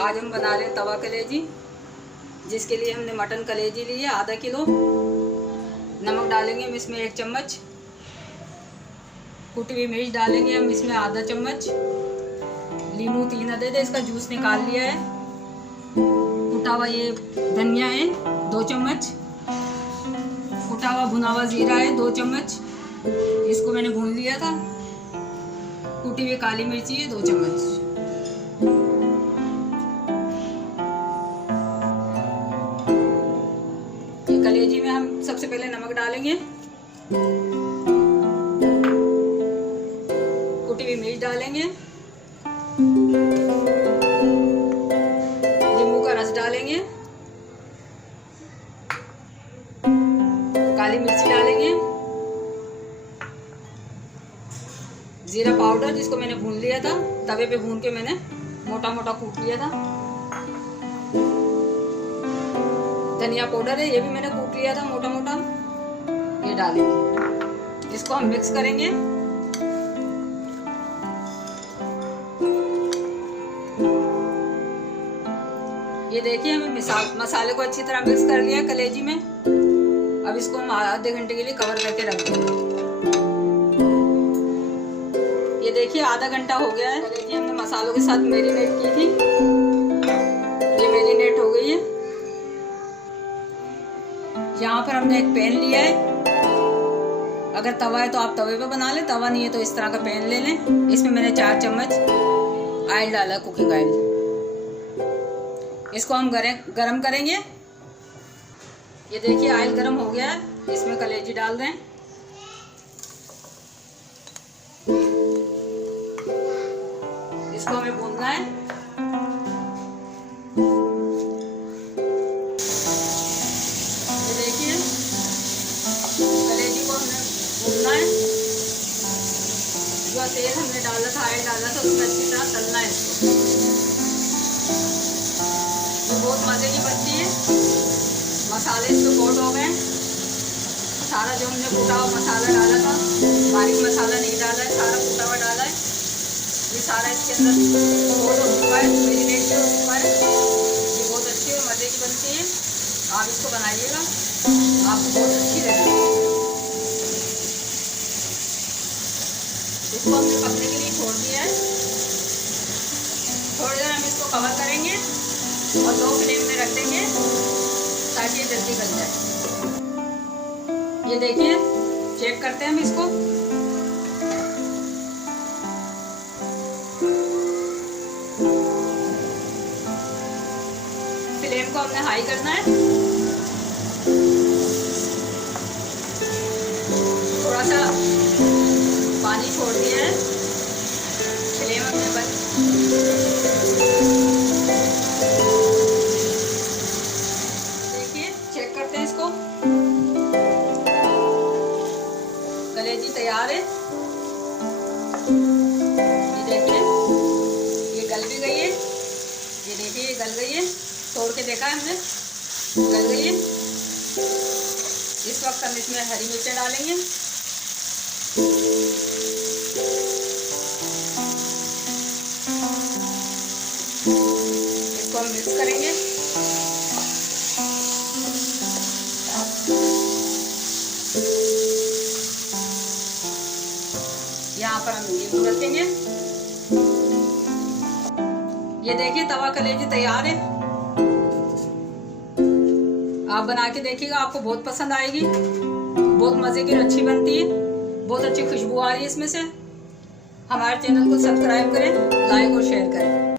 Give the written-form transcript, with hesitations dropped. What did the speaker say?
आज हम बना रहे हैं तवा कलेजी, जिसके लिए हमने मटन कलेजी ली है आधा किलो। नमक डालेंगे हम इसमें 1 चम्मच, कुटी हुई मिर्च डालेंगे हम इसमें आधा चम्मच, नींबू 3 अदद है, इसका जूस निकाल लिया है। कुटा हुआ ये धनिया है 2 चम्मच, कुटा हुआ भुना हुआ जीरा है 2 चम्मच, इसको मैंने भून लिया था। कुटी हुई काली मिर्ची है 2 चम्मच। ये कलेजी में हम सबसे पहले नमक डालेंगे, कुटी हुई मिर्च डालेंगे, नींबू का रस डालेंगे, काली मिर्ची डालेंगे, जीरा पाउडर जिसको मैंने भून लिया था, तवे पे भून के मैंने मोटा मोटा कूट लिया था। धनिया पाउडर है, ये भी मैंने कूट लिया था मोटा मोटा, ये डालेंगे। इसको हम मिक्स करेंगे। ये देखिए हमें मसाले को अच्छी तरह मिक्स कर लिया कलेजी में। अब इसको हम आधे घंटे के लिए कवर करके रख देंगे। ये देखिए आधा घंटा हो गया है। कलेजी हमने मसालों के साथ मैरिनेट की थी, ये मैरिनेट हो गई है। यहाँ पर हमने एक पैन लिया है, अगर तवा है तो आप तवे पे बना लें, तवा नहीं है तो इस तरह का पैन ले लें। इसमें मैंने 4 चम्मच ऑयल डाला, कुकिंग ऑयल। इसको हम गरम करेंगे। ये देखिए ऑयल गरम हो गया है, इसमें कलेजी डाल दें। इसको हमें भूनना है। ये देखिए कलेजी को हमने भूनना है। जो तेल हमने डाला था, ऑयल डाला था, उसमें अच्छी तरह तलना है इसको। तो बहुत मज़े की बनती है। मसाले इसमें कोट हो गए। सारा जो हमने कूटा हुआ मसाला डाला था, बारीक मसाला नहीं डाला है, सारा कूटा हुआ डाला है। ये सारा इसके अंदर कोट हो चुका है, मैरिनेट हो चुका है। ये बहुत अच्छी और मज़े की बनती है। आप इसको बनाइएगा, आपको बहुत अच्छी लगेगी। इसको हमने पकने के लिए छोड़ दिया है। थोड़ी देर हम इसको कवर करेंगे और 2 फ्लेम में रख देंगे ताकि ये जल्दी गल जाए। ये देखिए चेक करते हैं हम इसको। फ्लेम को हमने हाई करना है। थोड़ा सा पानी छोड़ दिया है, फ्लेम हमने बंद। देखिए चेक करते हैं इसको। कलेजी तैयार है। ये देखिए ये गल भी गई है। ये देखिए ये गल गई है, तोड़ के देखा है हमने, गल गई है। इस वक्त हम इसमें हरी मिर्चें डालेंगे। इसको हम मिक्स करेंगे। यहाँ पर हम नींबू रखेंगे। ये देखिए तवा कलेजी तैयार है। आप बना के देखिएगा, आपको बहुत पसंद आएगी। बहुत मज़े की अच्छी बनती है, बहुत अच्छी खुशबू आ रही है इसमें से। हमारे चैनल को सब्सक्राइब करें, लाइक और शेयर करें।